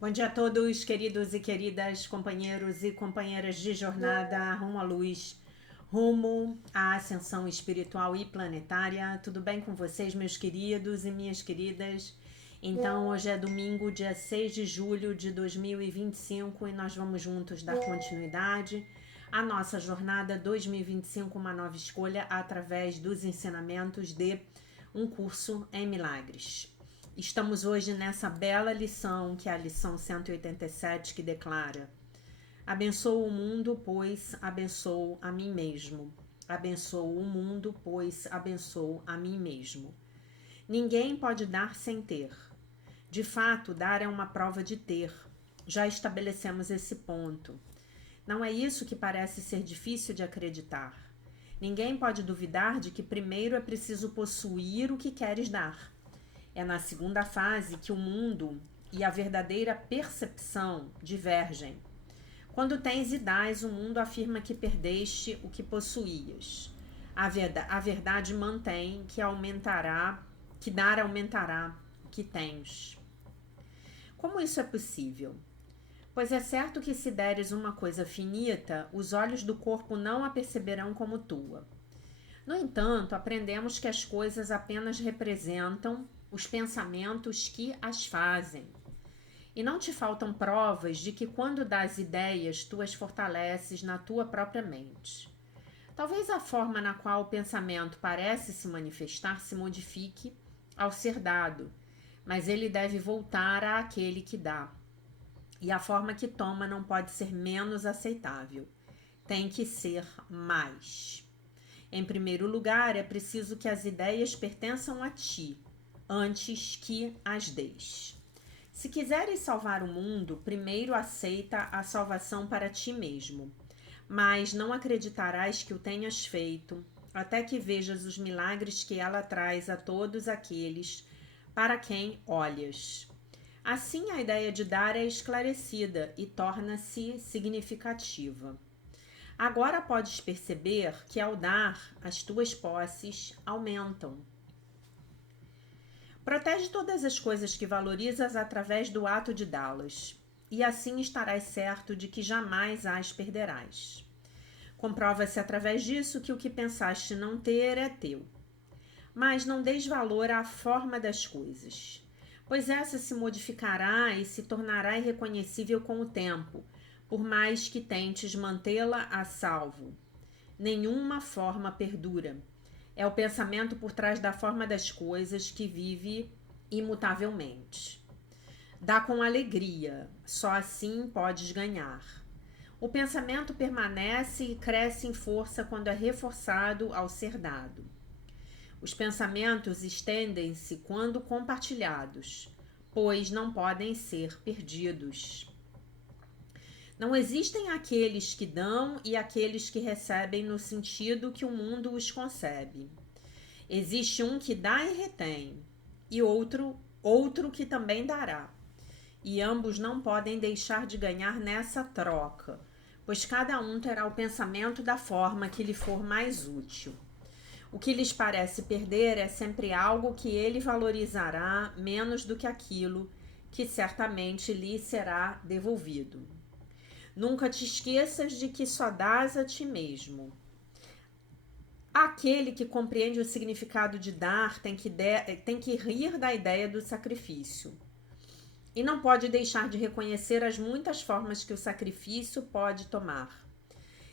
Bom dia a todos, queridos e queridas companheiros e companheiras de jornada rumo à luz, rumo à ascensão espiritual e planetária. Tudo bem com vocês, meus queridos e minhas queridas? Então, hoje é domingo, dia 6 de julho de 2025 e nós vamos juntos dar continuidade à nossa jornada 2025, uma nova escolha, através dos ensinamentos de um curso em milagres. Estamos hoje nessa bela lição, que é a lição 187, que declara: abençoo o mundo, pois abençoo a mim mesmo. Abençoo o mundo, pois abençoo a mim mesmo. Ninguém pode dar sem ter. De fato, dar é uma prova de ter. Já estabelecemos esse ponto. Não é isso que parece ser difícil de acreditar. Ninguém pode duvidar de que primeiro é preciso possuir o que queres dar. É na segunda fase que o mundo e a verdadeira percepção divergem. Quando tens e dás, o mundo afirma que perdeste o que possuías. A verdade mantém que dar aumentará o que tens. Como isso é possível? Pois é certo que se deres uma coisa finita, os olhos do corpo não a perceberão como tua. No entanto, aprendemos que as coisas apenas representam os pensamentos que as fazem. E não te faltam provas de que quando dás ideias, tu as fortaleces na tua própria mente. Talvez a forma na qual o pensamento parece se manifestar se modifique ao ser dado, mas ele deve voltar àquele que dá. E a forma que toma não pode ser menos aceitável. Tem que ser mais. Em primeiro lugar, é preciso que as ideias pertençam a ti, antes que as deis. Se quiseres salvar o mundo, primeiro aceita a salvação para ti mesmo, mas não acreditarás que o tenhas feito, até que vejas os milagres que ela traz a todos aqueles para quem olhas. Assim, a ideia de dar é esclarecida e torna-se significativa. Agora podes perceber que ao dar, as tuas posses aumentam. Protege todas as coisas que valorizas através do ato de dá-las, e assim estarás certo de que jamais as perderás. Comprova-se através disso que o que pensaste não ter é teu. Mas não deis valor à forma das coisas, pois essa se modificará e se tornará irreconhecível com o tempo, por mais que tentes mantê-la a salvo. Nenhuma forma perdura. É o pensamento por trás da forma das coisas que vive imutavelmente. Dá com alegria, só assim podes ganhar. O pensamento permanece e cresce em força quando é reforçado ao ser dado. Os pensamentos estendem-se quando compartilhados, pois não podem ser perdidos. Não existem aqueles que dão e aqueles que recebem no sentido que o mundo os concebe. Existe um que dá e retém, e outro que também dará. E ambos não podem deixar de ganhar nessa troca, pois cada um terá o pensamento da forma que lhe for mais útil. O que lhes parece perder é sempre algo que ele valorizará menos do que aquilo que certamente lhe será devolvido. Nunca te esqueças de que só dás a ti mesmo. Aquele que compreende o significado de dar tem que rir da ideia do sacrifício. E não pode deixar de reconhecer as muitas formas que o sacrifício pode tomar.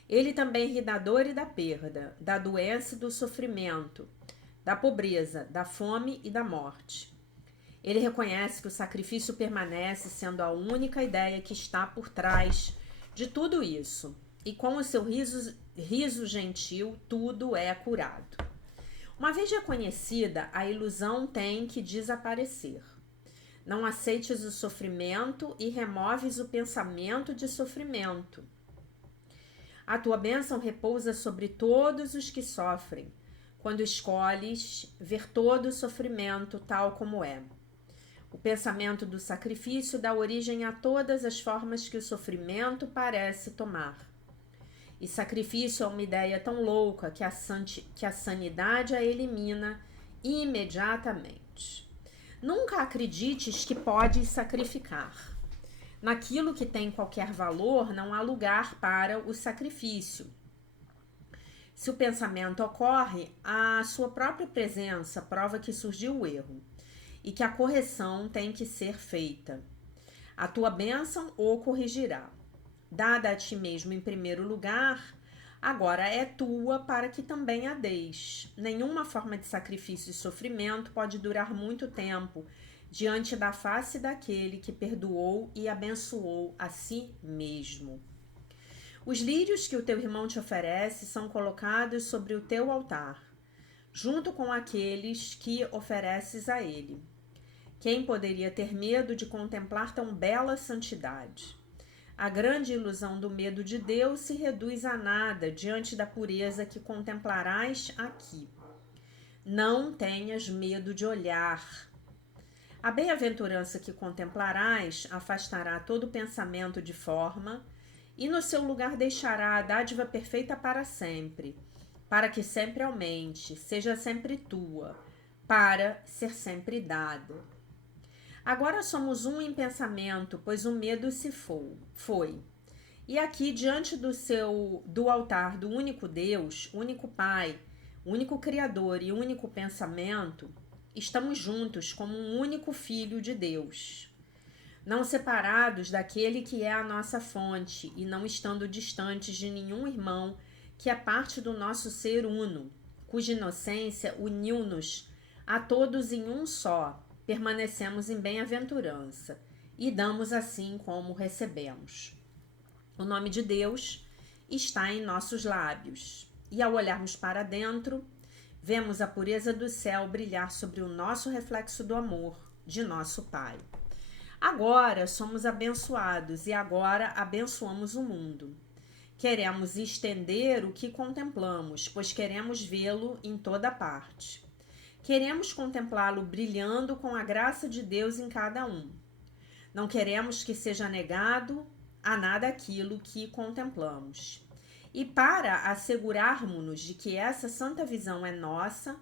Ele também ri da dor e da perda, da doença e do sofrimento, da pobreza, da fome e da morte. Ele reconhece que o sacrifício permanece sendo a única ideia que está por trás de tudo isso, e com o seu riso gentil, tudo é curado. Uma vez reconhecida, a ilusão tem que desaparecer. Não aceites o sofrimento e removes o pensamento de sofrimento. A tua bênção repousa sobre todos os que sofrem, quando escolhes ver todo o sofrimento tal como é. O pensamento do sacrifício dá origem a todas as formas que o sofrimento parece tomar. E sacrifício é uma ideia tão louca que a sanidade a elimina imediatamente. Nunca acredites que podes sacrificar. Naquilo que tem qualquer valor, não há lugar para o sacrifício. Se o pensamento ocorre, a sua própria presença prova que surgiu o erro e que a correção tem que ser feita. A tua bênção o corrigirá. Dada a ti mesmo em primeiro lugar, agora é tua para que também a deis. Nenhuma forma de sacrifício e sofrimento pode durar muito tempo diante da face daquele que perdoou e abençoou a si mesmo. Os lírios que o teu irmão te oferece são colocados sobre o teu altar, junto com aqueles que ofereces a ele. Quem poderia ter medo de contemplar tão bela santidade? A grande ilusão do medo de Deus se reduz a nada diante da pureza que contemplarás aqui. Não tenhas medo de olhar. A bem-aventurança que contemplarás afastará todo pensamento de forma e no seu lugar deixará a dádiva perfeita para sempre, para que sempre aumente, seja sempre tua, para ser sempre dada. Agora somos um em pensamento, pois o medo se foi. E aqui, diante do altar do único Deus, único Pai, único Criador e único pensamento, estamos juntos como um único Filho de Deus, não separados daquele que é a nossa fonte e não estando distantes de nenhum irmão que é parte do nosso ser uno, cuja inocência uniu-nos a todos em um só. Permanecemos em bem-aventurança e damos assim como recebemos. O nome de Deus está em nossos lábios e ao olharmos para dentro, vemos a pureza do céu brilhar sobre o nosso reflexo do amor de nosso Pai. Agora somos abençoados e agora abençoamos o mundo. Queremos estender o que contemplamos, pois queremos vê-lo em toda parte. Queremos contemplá-lo brilhando com a graça de Deus em cada um. Não queremos que seja negado a nada aquilo que contemplamos. E para assegurarmos-nos de que essa santa visão é nossa,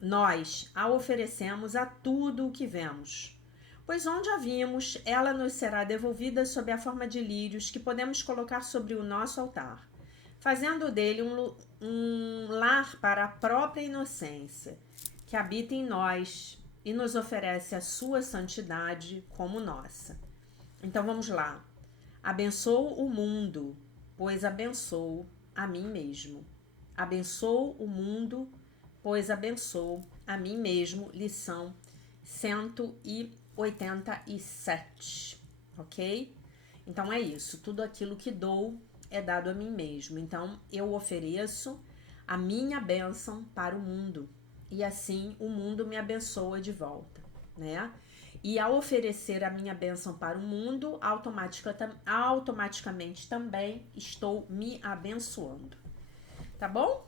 nós a oferecemos a tudo o que vemos. Pois onde a vimos, ela nos será devolvida sob a forma de lírios que podemos colocar sobre o nosso altar, fazendo dele um lar para a própria inocência, que habita em nós e nos oferece a sua santidade como nossa. Então vamos lá. Abençoo o mundo, pois abençoo a mim mesmo. Abençoo o mundo, pois abençoo a mim mesmo. Lição 187, ok? Então é isso. Tudo aquilo que dou é dado a mim mesmo. Então eu ofereço a minha bênção para o mundo. E assim o mundo me abençoa de volta, né? E ao oferecer a minha bênção para o mundo, automaticamente também estou me abençoando. Tá bom?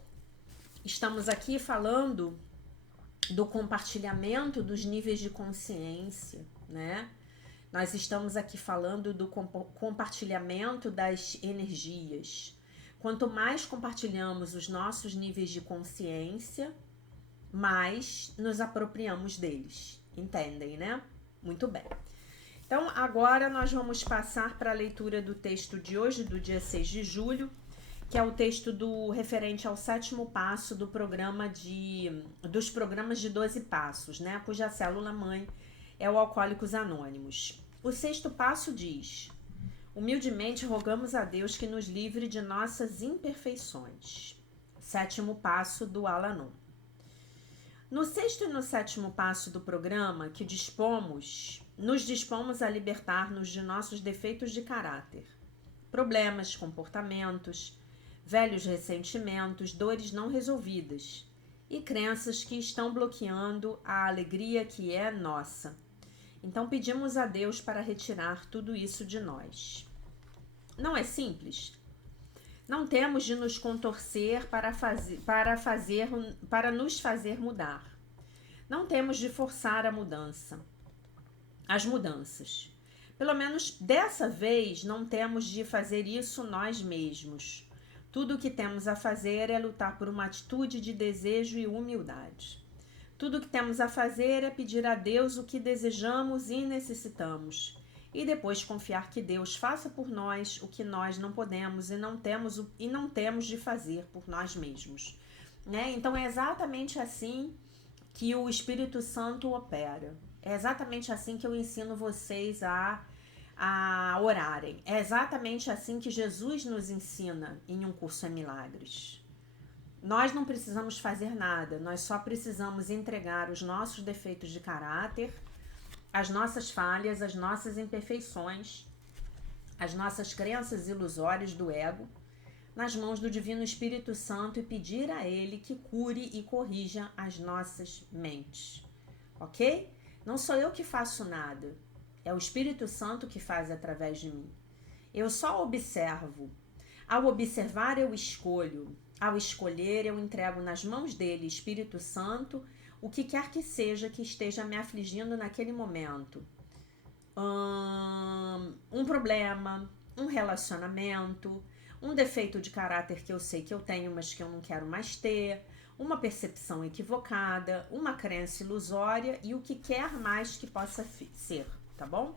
Estamos aqui falando do compartilhamento dos níveis de consciência, né? Nós estamos aqui falando do compartilhamento das energias. Quanto mais compartilhamos os nossos níveis de consciência, mais nos apropriamos deles. Entendem, né? Muito bem. Então, agora nós vamos passar para a leitura do texto de hoje, do dia 6 de julho, que é o texto referente ao 7º passo dos programas de 12 passos, né? Cuja célula-mãe é o Alcoólicos Anônimos. O 6º passo diz: humildemente rogamos a Deus que nos livre de nossas imperfeições. 7º passo do Al-Anon. No 6º e no 7º passo do programa, que nos dispomos a libertar-nos de nossos defeitos de caráter, problemas, comportamentos, velhos ressentimentos, dores não resolvidas e crenças que estão bloqueando a alegria que é nossa. Então pedimos a Deus para retirar tudo isso de nós. Não é simples? Não temos de nos contorcer para nos fazer mudar. Não temos de forçar as mudanças. Pelo menos dessa vez não temos de fazer isso nós mesmos. Tudo o que temos a fazer é lutar por uma atitude de desejo e humildade. Tudo o que temos a fazer é pedir a Deus o que desejamos e necessitamos, e depois confiar que Deus faça por nós o que nós não podemos e não temos de fazer por nós mesmos, né? Então é exatamente assim que o Espírito Santo opera. É exatamente assim que eu ensino vocês a orarem. É exatamente assim que Jesus nos ensina em Um Curso em Milagres. Nós não precisamos fazer nada, nós só precisamos entregar os nossos defeitos de caráter, as nossas falhas, as nossas imperfeições, as nossas crenças ilusórias do ego, nas mãos do Divino Espírito Santo e pedir a Ele que cure e corrija as nossas mentes, ok? Não sou eu que faço nada, é o Espírito Santo que faz através de mim. Eu só observo. Ao observar, eu escolho. Ao escolher, eu entrego nas mãos dele, Espírito Santo, o que quer que seja que esteja me afligindo naquele momento. Um problema, um relacionamento, um defeito de caráter que eu sei que eu tenho, mas que eu não quero mais ter, uma percepção equivocada, uma crença ilusória e o que quer mais que possa ser, tá bom?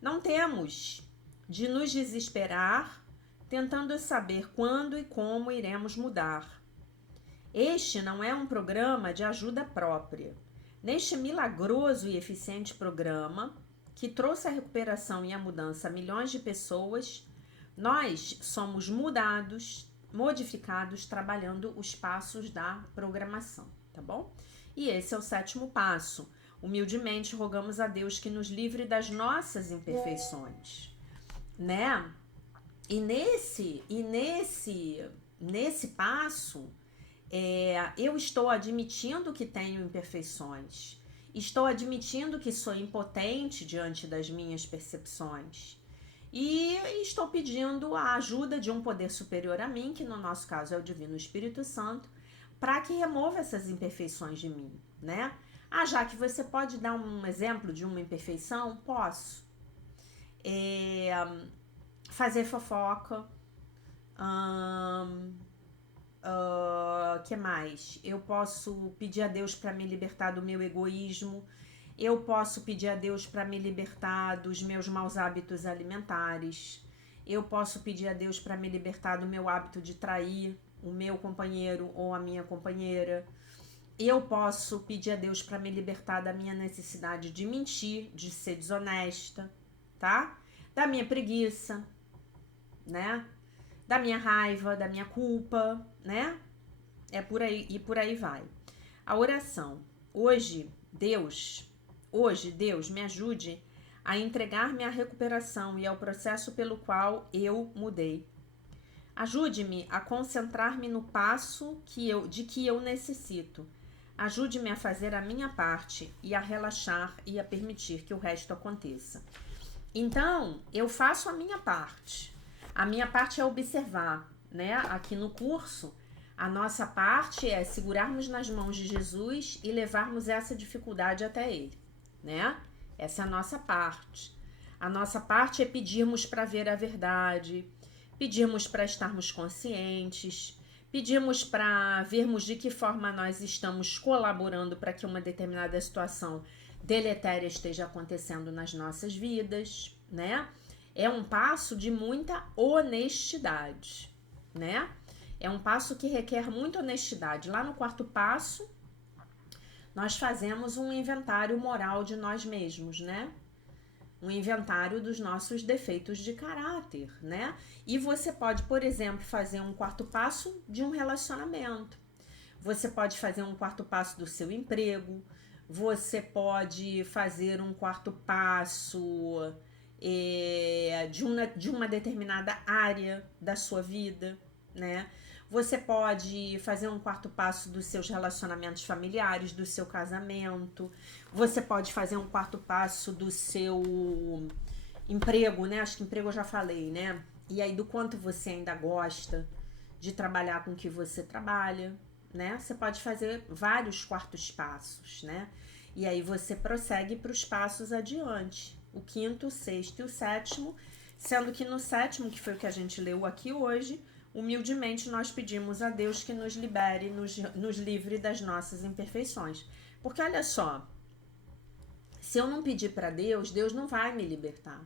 Não temos de nos desesperar tentando saber quando e como iremos mudar. Este não é um programa de ajuda própria. Neste milagroso e eficiente programa, que trouxe a recuperação e a mudança a milhões de pessoas, nós somos modificados trabalhando os passos da programação, tá bom? E esse é o 7º passo. Humildemente rogamos a Deus que nos livre das nossas imperfeições, né? E nesse passo, eu estou admitindo que tenho imperfeições, estou admitindo que sou impotente diante das minhas percepções e estou pedindo a ajuda de um poder superior a mim, que no nosso caso é o Divino Espírito Santo, para que remova essas imperfeições de mim, né? Já que você pode dar um exemplo de uma imperfeição? Posso. Fazer fofoca. Que mais? Eu posso pedir a Deus para me libertar do meu egoísmo. Eu posso pedir a Deus para me libertar dos meus maus hábitos alimentares. Eu posso pedir a Deus para me libertar do meu hábito de trair o meu companheiro ou a minha companheira. Eu posso pedir a Deus para me libertar da minha necessidade de mentir, de ser desonesta, tá? Da minha preguiça, né? Da minha raiva, da minha culpa, né? É por aí e por aí vai. A oração. Hoje, Deus, me ajude a entregar-me à recuperação e ao processo pelo qual eu mudei. Ajude-me a concentrar-me no passo de que eu necessito. Ajude-me a fazer a minha parte e a relaxar e a permitir que o resto aconteça. Então, eu faço a minha parte. A minha parte é observar, né? Aqui no curso, a nossa parte é segurarmos nas mãos de Jesus e levarmos essa dificuldade até Ele, né? Essa é a nossa parte. A nossa parte é pedirmos para ver a verdade, pedirmos para estarmos conscientes, pedimos para vermos de que forma nós estamos colaborando para que uma determinada situação deletéria esteja acontecendo nas nossas vidas, né? É um passo de muita honestidade, né? É um passo que requer muita honestidade. Lá no 4º passo, nós fazemos um inventário moral de nós mesmos, né? Um inventário dos nossos defeitos de caráter, né? E você pode, por exemplo, fazer um 4º passo de um relacionamento. Você pode fazer um 4º passo do seu emprego. Você pode fazer um 4º passo de uma determinada área da sua vida, né? Você pode fazer um 4º passo dos seus relacionamentos familiares, do seu casamento. Você pode fazer um 4º passo do seu emprego, né? Acho que emprego eu já falei, né? E aí do quanto você ainda gosta de trabalhar com o que você trabalha, né? Você pode fazer vários 4º passos, né? E aí você prossegue para os passos adiante. O 5º, o 6º e o 7º, sendo que no 7º, que foi o que a gente leu aqui hoje, humildemente nós pedimos a Deus que nos libere, nos livre das nossas imperfeições. Porque olha só, Se eu não pedir para Deus, Deus não vai me libertar.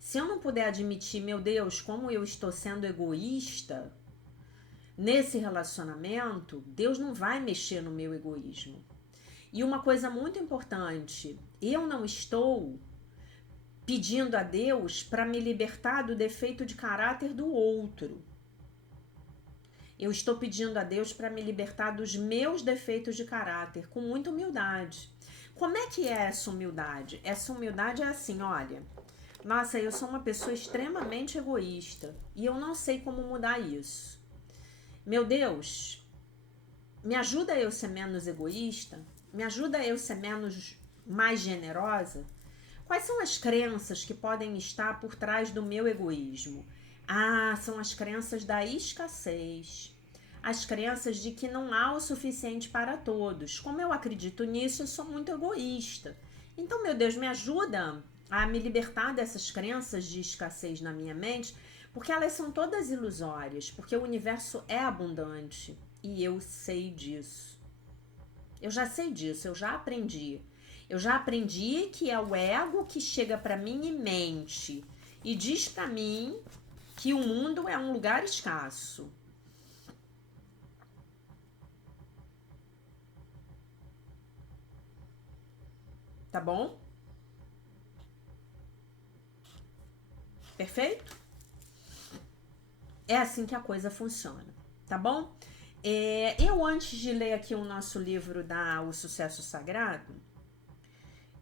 Se eu não puder admitir, meu Deus, como eu estou sendo egoísta nesse relacionamento, Deus não vai mexer no meu egoísmo. E uma coisa muito importante, eu não estou pedindo a Deus para me libertar do defeito de caráter do outro. Eu estou pedindo a Deus para me libertar dos meus defeitos de caráter, com muita humildade. Como é que é essa humildade? Essa humildade é assim, olha, nossa, eu sou uma pessoa extremamente egoísta e eu não sei como mudar isso. Meu Deus, me ajuda eu ser menos egoísta? Me ajuda eu ser mais generosa? Quais são as crenças que podem estar por trás do meu egoísmo? Ah, são as crenças da escassez. As crenças de que não há o suficiente para todos. Como eu acredito nisso, eu sou muito egoísta. Então, meu Deus, me ajuda a me libertar dessas crenças de escassez na minha mente, porque elas são todas ilusórias, porque o universo é abundante e eu sei disso. Eu já sei disso, eu já aprendi. Eu já aprendi que é o ego que chega para mim e mente e diz para mim que o mundo é um lugar escasso. Tá bom? Perfeito? É assim que a coisa funciona, tá bom? Eu, antes de ler aqui o nosso livro O Sucesso Sagrado,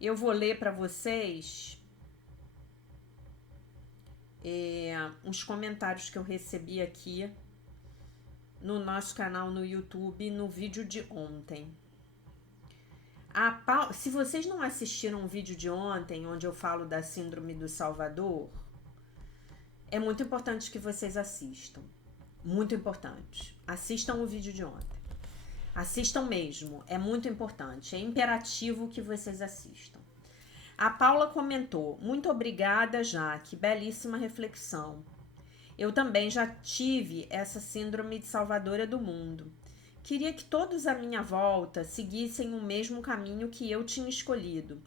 eu vou ler para vocês uns comentários que eu recebi aqui no nosso canal no YouTube, no vídeo de ontem. Se vocês não assistiram o vídeo de ontem, onde eu falo da Síndrome do Salvador, é muito importante que vocês assistam. Muito importante. Assistam o vídeo de ontem. Assistam mesmo, é muito importante. É imperativo que vocês assistam. A Paula comentou: muito obrigada, Jaque, belíssima reflexão. Eu também já tive essa síndrome de salvadora do mundo. Queria que todos à minha volta seguissem o mesmo caminho que eu tinha escolhido.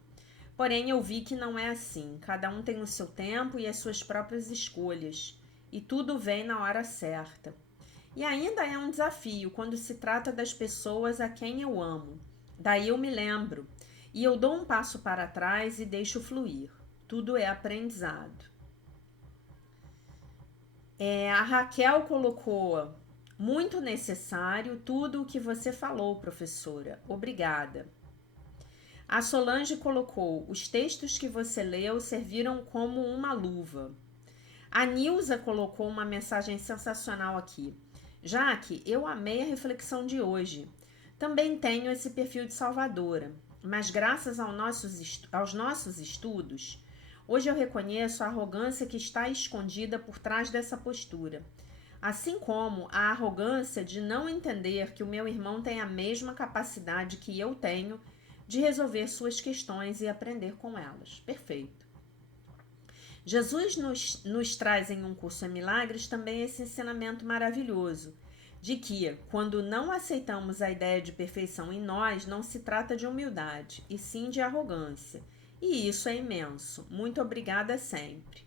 Porém, eu vi que não é assim. Cada um tem o seu tempo e as suas próprias escolhas. E tudo vem na hora certa. E ainda é um desafio quando se trata das pessoas a quem eu amo. Daí eu me lembro. E eu dou um passo para trás e deixo fluir. Tudo é aprendizado. A Raquel colocou: muito necessário tudo o que você falou, professora. Obrigada. A Solange colocou: os textos que você leu serviram como uma luva. A Nilza colocou uma mensagem sensacional aqui: Jaque, eu amei a reflexão de hoje. Também tenho esse perfil de salvadora, mas graças aos nossos estudos, hoje eu reconheço a arrogância que está escondida por trás dessa postura. Assim como a arrogância de não entender que o meu irmão tem a mesma capacidade que eu tenho de resolver suas questões e aprender com elas. Perfeito. Jesus nos traz em Um Curso em Milagres também esse ensinamento maravilhoso, de que, quando não aceitamos a ideia de perfeição em nós, não se trata de humildade, e sim de arrogância. E isso é imenso. Muito obrigada sempre.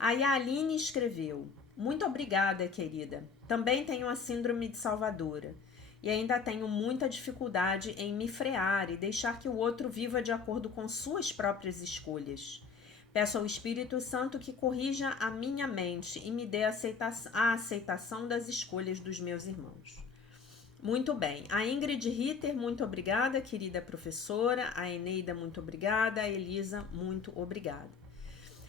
Aí a Aline escreveu: muito obrigada, querida. Também tenho a síndrome de salvadora. E ainda tenho muita dificuldade em me frear e deixar que o outro viva de acordo com suas próprias escolhas. Peço ao Espírito Santo que corrija a minha mente e me dê a aceitação das escolhas dos meus irmãos. Muito bem. A Ingrid Ritter, muito obrigada, querida professora. A Eneida, muito obrigada. A Elisa, muito obrigada.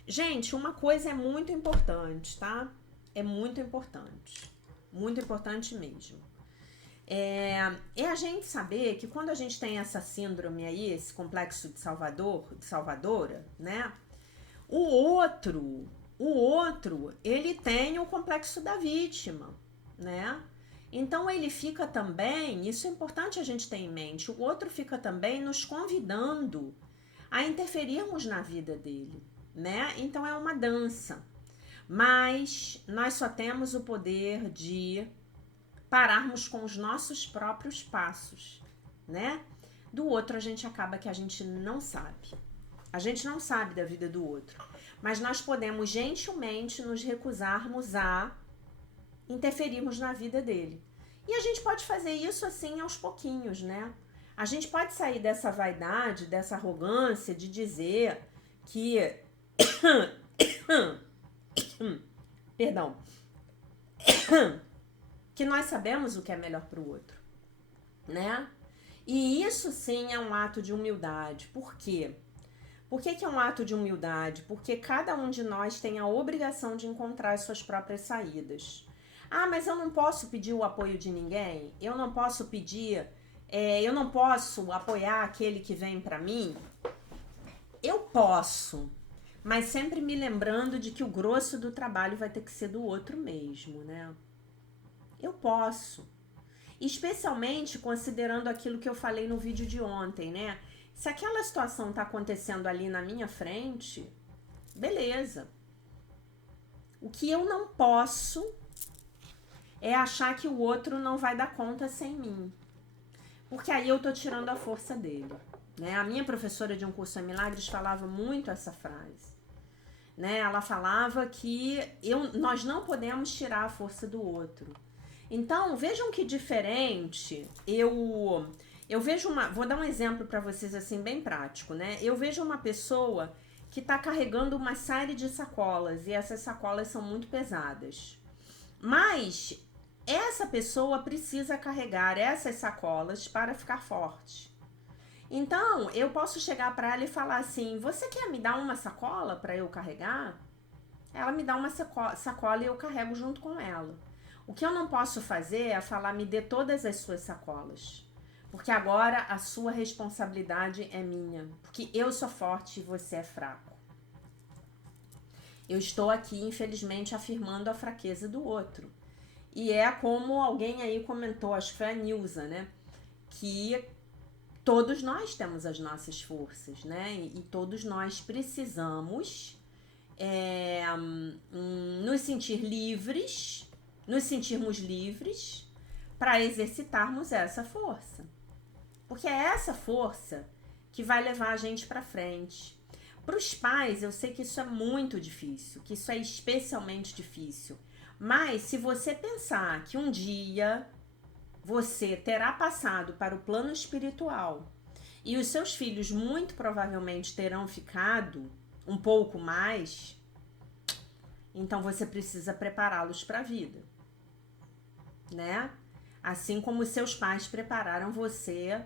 Gente, uma coisa é muito importante, tá? É muito importante. Muito importante mesmo. É a gente saber que quando a gente tem essa síndrome aí, esse complexo de salvadora, né? O outro, ele tem o complexo da vítima, né? Então ele fica também, isso é importante a gente ter em mente, o outro fica também nos convidando a interferirmos na vida dele, né? Então é uma dança. Mas nós só temos o poder de pararmos com os nossos próprios passos, né? Do outro a gente acaba que a gente não sabe. A gente não sabe da vida do outro. Mas nós podemos gentilmente nos recusarmos a interferirmos na vida dele. E a gente pode fazer isso assim aos pouquinhos, né? A gente pode sair dessa vaidade, dessa arrogância de dizer que perdão, que nós sabemos o que é melhor para o outro, né? E isso sim é um ato de humildade. Por quê? Por que é um ato de humildade? Porque cada um de nós tem a obrigação de encontrar as suas próprias saídas. Ah, mas eu não posso pedir o apoio de ninguém? Eu não posso pedir, eu não posso apoiar aquele que vem para mim? Eu posso, mas sempre me lembrando de que o grosso do trabalho vai ter que ser do outro mesmo, né? Eu posso. Especialmente considerando aquilo que eu falei no vídeo de ontem, né? Se aquela situação tá acontecendo ali na minha frente, beleza. O que eu não posso é achar que o outro não vai dar conta sem mim. Porque aí eu tô tirando a força dele, né? A minha professora de Um Curso em Milagres falava muito essa frase, né? Ela falava que nós não podemos tirar a força do outro. Então, vejam que diferente, eu vejo vou dar um exemplo para vocês assim bem prático, né? Eu vejo uma pessoa que está carregando uma série de sacolas e essas sacolas são muito pesadas. Mas essa pessoa precisa carregar essas sacolas para ficar forte. Então, eu posso chegar para ela e falar assim: "Você quer me dar uma sacola para eu carregar?" Ela me dá uma sacola e eu carrego junto com ela. O que eu não posso fazer é falar: "Me dê todas as suas sacolas." Porque agora a sua responsabilidade é minha. Porque eu sou forte e você é fraco. Eu estou aqui, infelizmente, afirmando a fraqueza do outro. E é como alguém aí comentou, acho que foi a Nilza, né? Que todos nós temos as nossas forças, né? E todos nós precisamos nos sentir livres, nos sentirmos livres para exercitarmos essa força. Porque é essa força que vai levar a gente para frente. Para os pais, eu sei que isso é muito difícil, que isso é especialmente difícil. Mas se você pensar que um dia você terá passado para o plano espiritual e os seus filhos muito provavelmente terão ficado um pouco mais, então você precisa prepará-los para a vida, né? Assim como seus pais prepararam você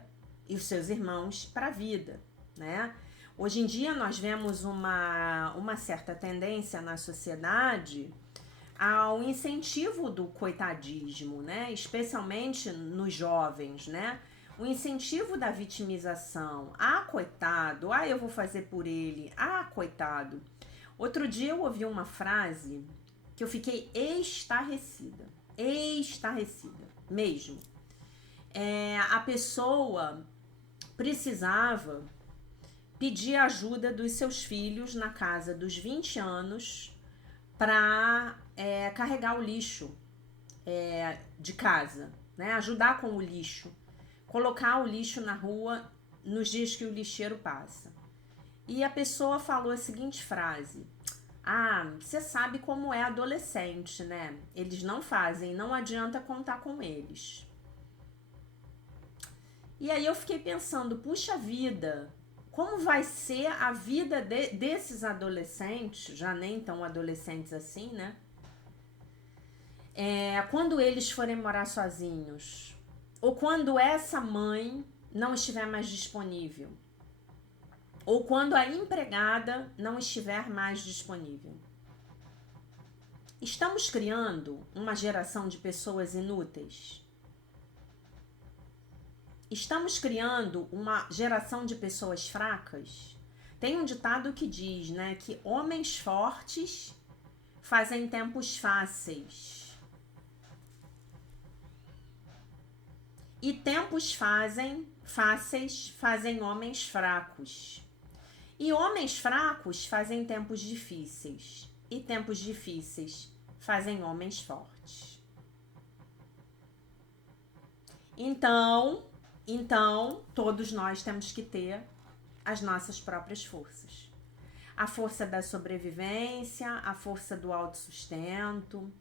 e os seus irmãos para a vida, né? Hoje em dia nós vemos uma certa tendência na sociedade ao incentivo do coitadismo, né? Especialmente nos jovens, né? O incentivo da vitimização. Ah, coitado. Ah, eu vou fazer por ele. Ah, coitado. Outro dia eu ouvi uma frase que eu fiquei estarrecida. Estarrecida, mesmo. A pessoa precisava pedir ajuda dos seus filhos na casa dos 20 anos para carregar o lixo de casa, né? Ajudar com o lixo, colocar o lixo na rua nos dias que o lixeiro passa. E a pessoa falou a seguinte frase: "Ah, você sabe como é adolescente, né? Eles não fazem, não adianta contar com eles." E aí eu fiquei pensando, puxa vida, como vai ser a vida desses adolescentes, já nem tão adolescentes assim, né? Quando eles forem morar sozinhos, ou quando essa mãe não estiver mais disponível, ou quando a empregada não estiver mais disponível. Estamos criando uma geração de pessoas inúteis? Estamos criando uma geração de pessoas fracas? Tem um ditado que diz, né, que homens fortes fazem tempos fáceis. E tempos fáceis fazem homens fracos. E homens fracos fazem tempos difíceis. E tempos difíceis fazem homens fortes. Então, Então, todos nós temos que ter as nossas próprias forças. A força da sobrevivência, a força do autossustento,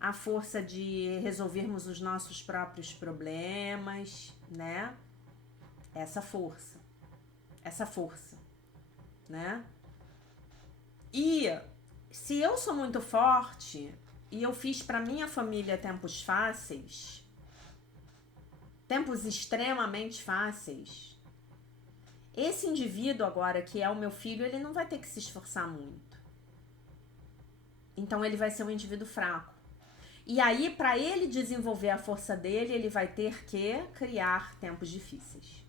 a força de resolvermos os nossos próprios problemas, né? Essa força, né? E se eu sou muito forte e eu fiz para minha família tempos fáceis, tempos extremamente fáceis, esse indivíduo agora, que é o meu filho, ele não vai ter que se esforçar muito. Então ele vai ser um indivíduo fraco. E aí, para ele desenvolver a força dele, ele vai ter que criar tempos difíceis.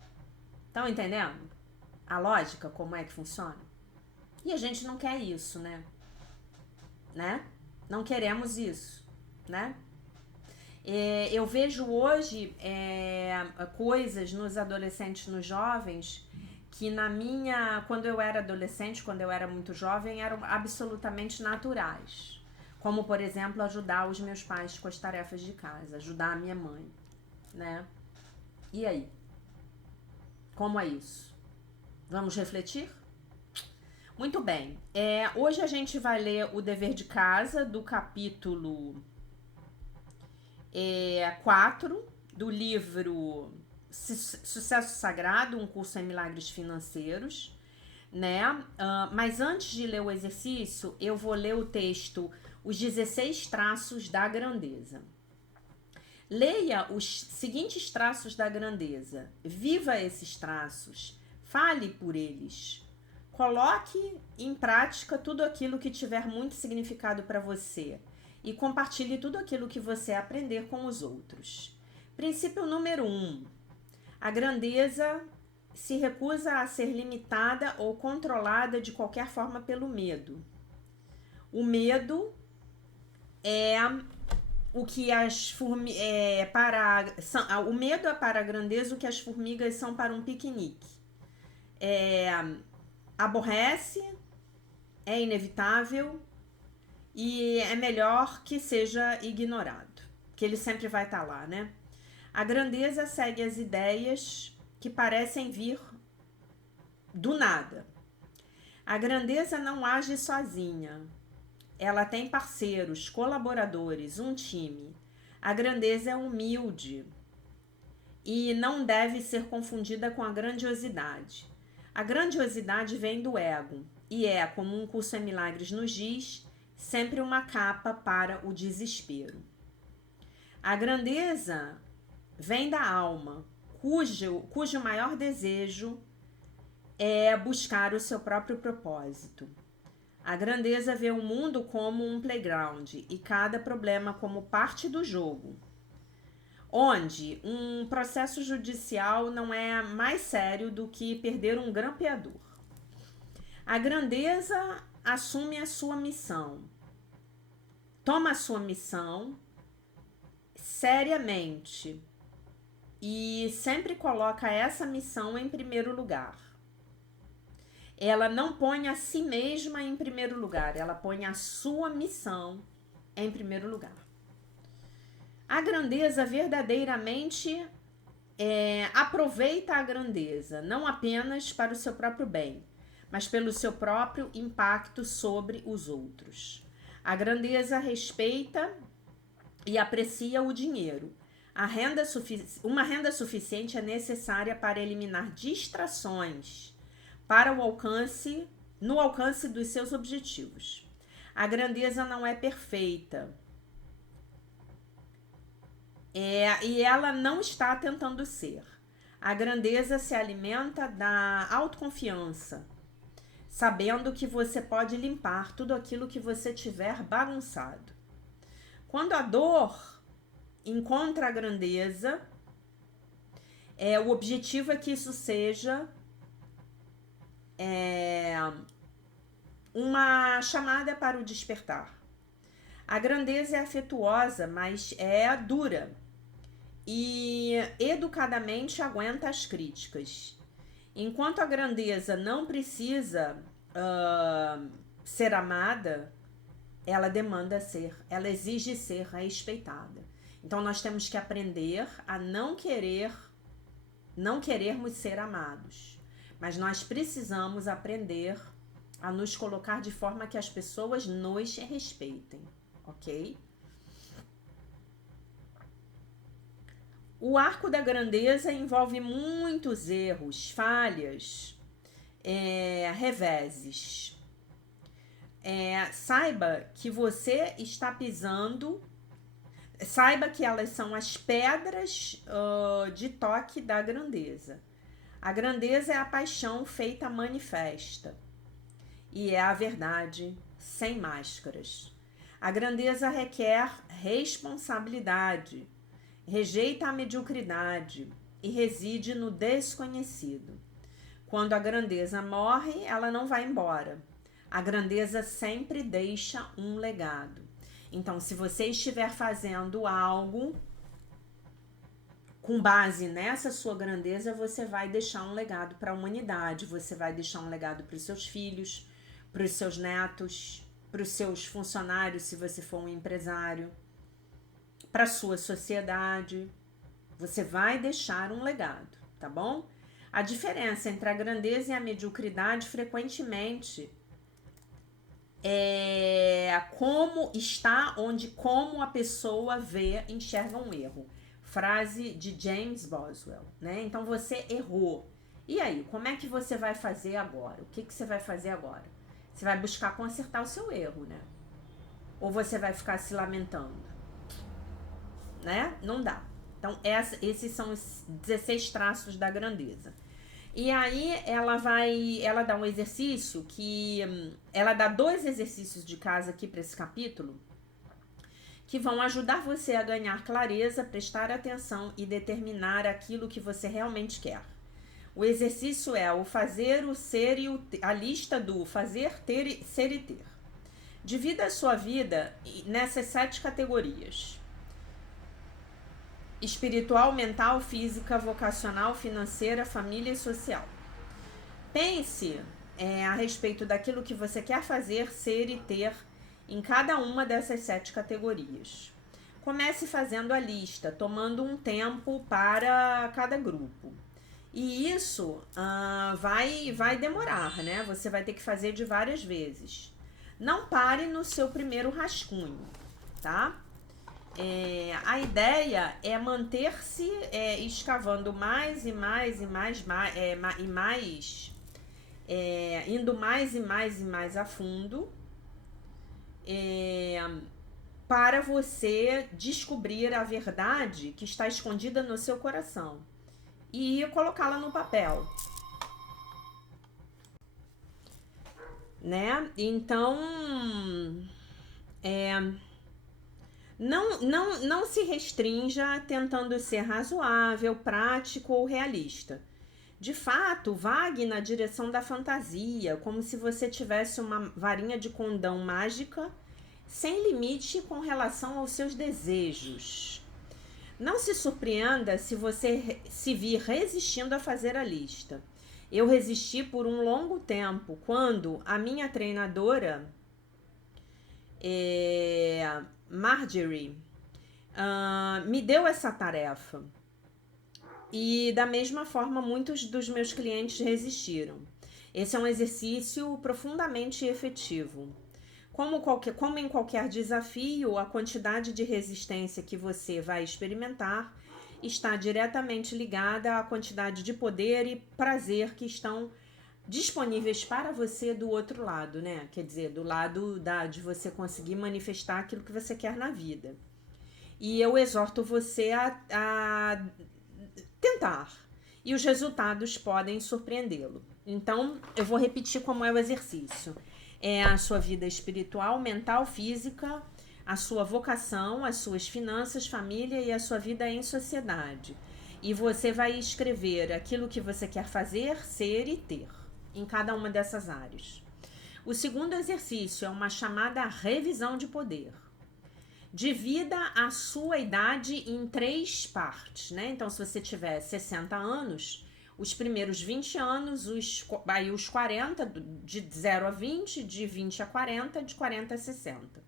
Estão entendendo a lógica, como é que funciona? E a gente não quer isso, né? Não queremos isso, né? Eu vejo hoje coisas nos adolescentes, nos jovens, que quando eu era adolescente, quando eu era muito jovem, eram absolutamente naturais. Como, por exemplo, ajudar os meus pais com as tarefas de casa, ajudar a minha mãe, né? E aí? Como é isso? Vamos refletir? Muito bem. Hoje a gente vai ler o dever de casa do capítulo 4 do livro Sucesso Sagrado, um curso em milagres financeiros, né? Mas antes de ler o exercício, eu vou ler o texto Os 16 Traços da Grandeza. Leia os seguintes traços da grandeza. Viva esses traços. Fale por eles. Coloque em prática tudo aquilo que tiver muito significado para você e compartilhe tudo aquilo que você aprender com os outros. Princípio número 1. A grandeza se recusa a ser limitada ou controlada de qualquer forma pelo medo. O medo é o que o medo é para a grandeza o que as formigas são para um piquenique. Aborrece, é inevitável e é melhor que seja ignorado, que ele sempre vai estar lá, né? A grandeza segue as ideias que parecem vir do nada. A grandeza não age sozinha. Ela tem parceiros, colaboradores, um time. A grandeza é humilde e não deve ser confundida com a grandiosidade. A grandiosidade vem do ego e é, como um curso em milagres nos diz, sempre uma capa para o desespero. A grandeza vem da alma, cujo maior desejo é buscar o seu próprio propósito. A grandeza vê o mundo como um playground e cada problema como parte do jogo, onde um processo judicial não é mais sério do que perder um grampeador. A grandeza assume a sua missão, toma a sua missão seriamente e sempre coloca essa missão em primeiro lugar. Ela não põe a si mesma em primeiro lugar, ela põe a sua missão em primeiro lugar. A grandeza verdadeiramente aproveita a grandeza, não apenas para o seu próprio bem, mas pelo seu próprio impacto sobre os outros. A grandeza respeita e aprecia o dinheiro. Uma renda suficiente é necessária para eliminar distrações no alcance dos seus objetivos. A grandeza não é perfeita. E ela não está tentando ser. A grandeza se alimenta da autoconfiança, sabendo que você pode limpar tudo aquilo que você tiver bagunçado. Quando a dor encontra a grandeza, o objetivo é que isso seja uma chamada para o despertar. A grandeza é afetuosa, mas é dura e educadamente aguenta as críticas. Enquanto a grandeza não precisa ser amada, ela exige ser respeitada. Então nós temos que aprender a não querer não querermos ser amados, mas nós precisamos aprender a nos colocar de forma que as pessoas nos respeitem, ok? O arco da grandeza envolve muitos erros, falhas, reveses. Saiba que você está pisando, saiba que elas são as pedras de toque da grandeza. A grandeza é a paixão feita manifesta e é a verdade sem máscaras. A grandeza requer responsabilidade, rejeita a mediocridade e reside no desconhecido. Quando a grandeza morre, ela não vai embora. A grandeza sempre deixa um legado. Então, se você estiver fazendo algo com base nessa sua grandeza, você vai deixar um legado para a humanidade, você vai deixar um legado para os seus filhos, para os seus netos, para os seus funcionários, se você for um empresário, para a sua sociedade. Você vai deixar um legado, tá bom? A diferença entre a grandeza e a mediocridade frequentemente é como está, como a pessoa enxerga um erro. Frase de James Boswell, né? Então você errou. E aí, como é que você vai fazer agora? O que você vai fazer agora? Você vai buscar consertar o seu erro, né? Ou você vai ficar se lamentando, né? Não dá. Então, esses são os 16 traços da grandeza. E aí, ela dá um exercício ela dá 2 exercícios de casa aqui para esse capítulo, que vão ajudar você a ganhar clareza, prestar atenção e determinar aquilo que você realmente quer. O exercício é o fazer, o ser e a lista do fazer, ter, ser e ter. Divida a sua vida nessas 7 categorias: espiritual, mental, física, vocacional, financeira, família e social. Pense a respeito daquilo que você quer fazer, ser e ter em cada uma dessas 7 categorias. Comece fazendo a lista, tomando um tempo para cada grupo. E isso vai demorar, né? Você vai ter que fazer de várias vezes. Não pare no seu primeiro rascunho, tá? A ideia é manter-se escavando mais e mais e mais, indo mais e mais e mais a fundo, para você descobrir a verdade que está escondida no seu coração e colocá-la no papel, né? Então, não se restrinja tentando ser razoável, prático ou realista. De fato, vague na direção da fantasia, como se você tivesse uma varinha de condão mágica, sem limite com relação aos seus desejos. Não se surpreenda se você se vir resistindo a fazer a lista. Eu resisti por um longo tempo, quando a minha treinadora, Marjorie, me deu essa tarefa. E da mesma forma, muitos dos meus clientes resistiram. Esse é um exercício profundamente efetivo. Como em qualquer desafio, a quantidade de resistência que você vai experimentar está diretamente ligada à quantidade de poder e prazer que estão disponíveis para você do outro lado, né? Quer dizer, do lado de você conseguir manifestar aquilo que você quer na vida. E eu exorto você a tentar. E os resultados podem surpreendê-lo. Então, eu vou repetir como é o exercício. É a sua vida espiritual, mental, física, a sua vocação, as suas finanças, família e a sua vida em sociedade. E você vai escrever aquilo que você quer fazer, ser e ter em cada uma dessas áreas. O segundo exercício é uma chamada revisão de poder. Divida a sua idade em 3 partes, né? Então, se você tiver 60 anos, os primeiros 20 anos, aí os 40, de 0 a 20, de 20 a 40, de 40 a 60.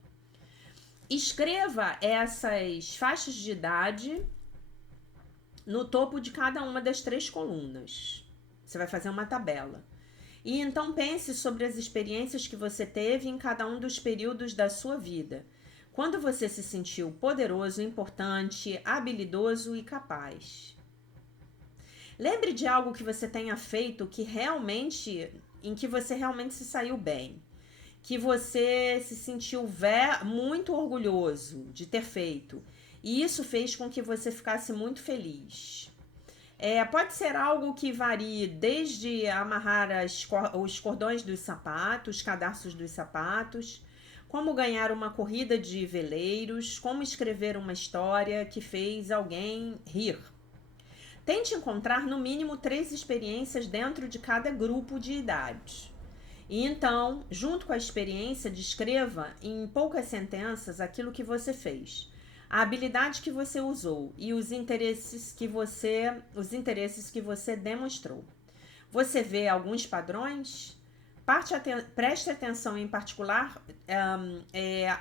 Escreva essas faixas de idade no topo de cada uma das 3 colunas. Você vai fazer uma tabela. E então pense sobre as experiências que você teve em cada um dos períodos da sua vida. Quando você se sentiu poderoso, importante, habilidoso e capaz. Lembre de algo que você tenha feito em que você realmente se saiu bem. Que você se sentiu muito orgulhoso de ter feito. E isso fez com que você ficasse muito feliz. Pode ser algo que varie desde amarrar os cordões dos sapatos, os cadarços dos sapatos, como ganhar uma corrida de veleiros, como escrever uma história que fez alguém rir. Tente encontrar no mínimo 3 experiências dentro de cada grupo de idade. E então, junto com a experiência, descreva em poucas sentenças aquilo que você fez, a habilidade que você usou e os interesses que você demonstrou. Você vê alguns padrões? Preste atenção em particular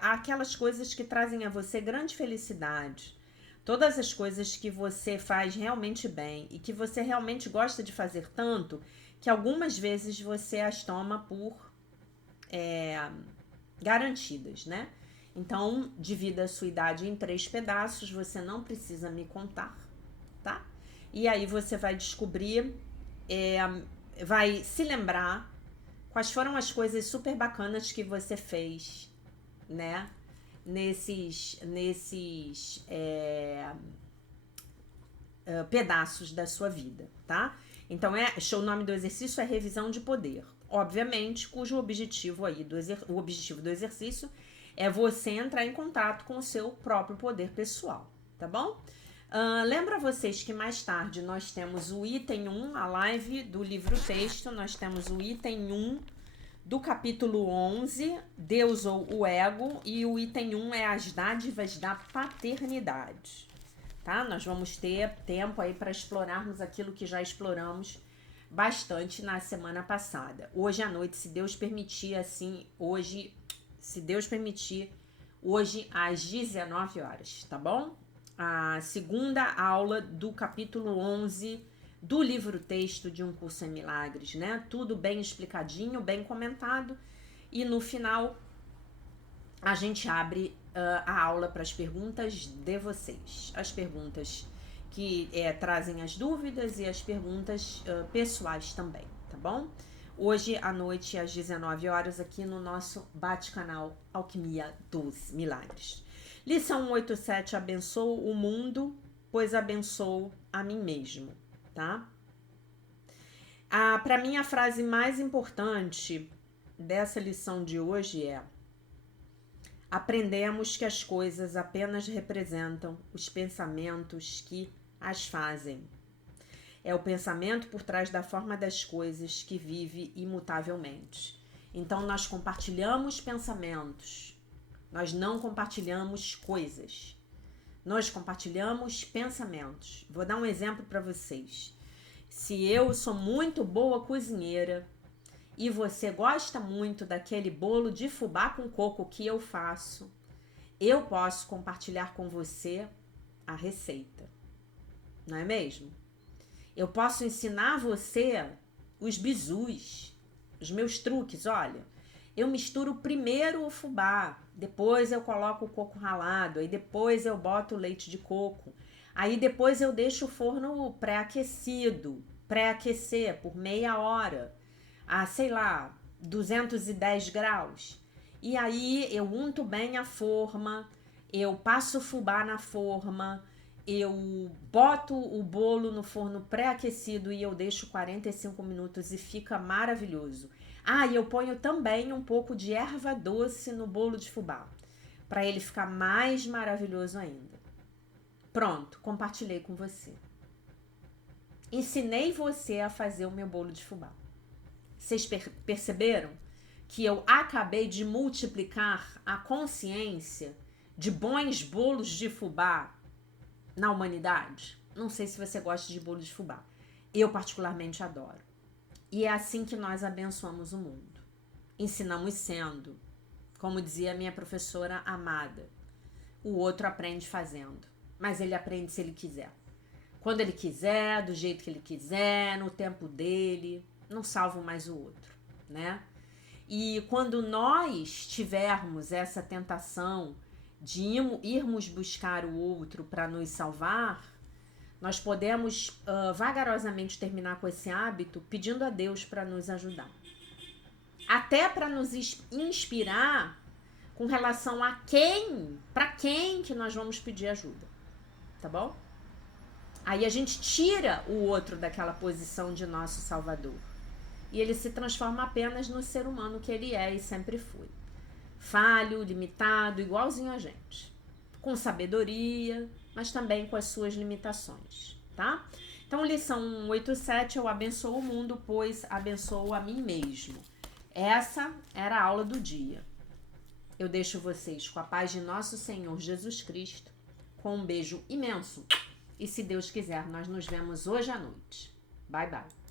àquelas coisas que trazem a você grande felicidade. Todas as coisas que você faz realmente bem e que você realmente gosta de fazer tanto que algumas vezes você as toma por garantidas, né? Então, divida a sua idade em 3 pedaços, você não precisa me contar, tá? E aí você vai descobrir, vai se lembrar quais foram as coisas super bacanas que você fez, né? Nesses pedaços da sua vida, tá? Então, o nome do exercício é revisão de poder. Obviamente, cujo objetivo o objetivo do exercício é você entrar em contato com o seu próprio poder pessoal, tá bom? Lembra vocês que mais tarde nós temos o item 1, a live do livro texto, nós temos o item 1 do capítulo 11, Deus ou o Ego, e o item 1 é as dádivas da paternidade. Tá? Nós vamos ter tempo aí para explorarmos aquilo que já exploramos bastante na semana passada. Hoje à noite, se Deus permitir, hoje às 19 horas, tá bom? A segunda aula do capítulo 11 do livro texto de Um Curso em Milagres, né? Tudo bem explicadinho, bem comentado. E no final, a gente abre a aula para as perguntas de vocês. As perguntas que trazem as dúvidas e as perguntas pessoais também, tá bom? Hoje à noite, às 19 horas, aqui no nosso bate-canal Alquimia dos Milagres. Lição 187, abençoo o mundo, pois abençoo a mim mesmo, tá? Para mim, a frase mais importante dessa lição de hoje é: aprendemos que as coisas apenas representam os pensamentos que as fazem. É o pensamento por trás da forma das coisas que vive imutavelmente. Então, nós compartilhamos pensamentos. Nós não compartilhamos coisas. Nós compartilhamos pensamentos. Vou dar um exemplo para vocês. Se eu sou muito boa cozinheira e você gosta muito daquele bolo de fubá com coco que eu faço, eu posso compartilhar com você a receita. Não é mesmo? Eu posso ensinar você os bizus, os meus truques. Olha, eu misturo primeiro o fubá, depois eu coloco o coco ralado, aí depois eu boto o leite de coco, aí depois eu deixo o forno pré-aquecer por meia hora, a, 210 graus. E aí eu unto bem a forma, eu passo o fubá na forma, eu boto o bolo no forno pré-aquecido e eu deixo 45 minutos e fica maravilhoso. E eu ponho também um pouco de erva doce no bolo de fubá, para ele ficar mais maravilhoso ainda. Pronto, compartilhei com você. Ensinei você a fazer o meu bolo de fubá. Vocês perceberam que eu acabei de multiplicar a consciência de bons bolos de fubá na humanidade? Não sei se você gosta de bolo de fubá. Eu particularmente adoro. E é assim que nós abençoamos o mundo. Ensinamos sendo. Como dizia a minha professora amada, o outro aprende fazendo. Mas ele aprende se ele quiser. quando ele quiser, do jeito que ele quiser, no tempo dele. Não salvo mais o outro, né? E quando nós tivermos essa tentação de irmos buscar o outro para nos salvar, nós podemos vagarosamente terminar com esse hábito pedindo a Deus para nos ajudar. Até para nos inspirar com relação a para quem que nós vamos pedir ajuda, tá bom? Aí a gente tira o outro daquela posição de nosso salvador. E ele se transforma apenas no ser humano que ele é e sempre foi. Falho, limitado, igualzinho a gente. Com sabedoria, mas também com as suas limitações, tá? Então, lição 187, eu abençoo o mundo, pois abençoo a mim mesmo. Essa era a aula do dia. Eu deixo vocês com a paz de nosso Senhor Jesus Cristo, com um beijo imenso. E se Deus quiser, nós nos vemos hoje à noite. Bye, bye.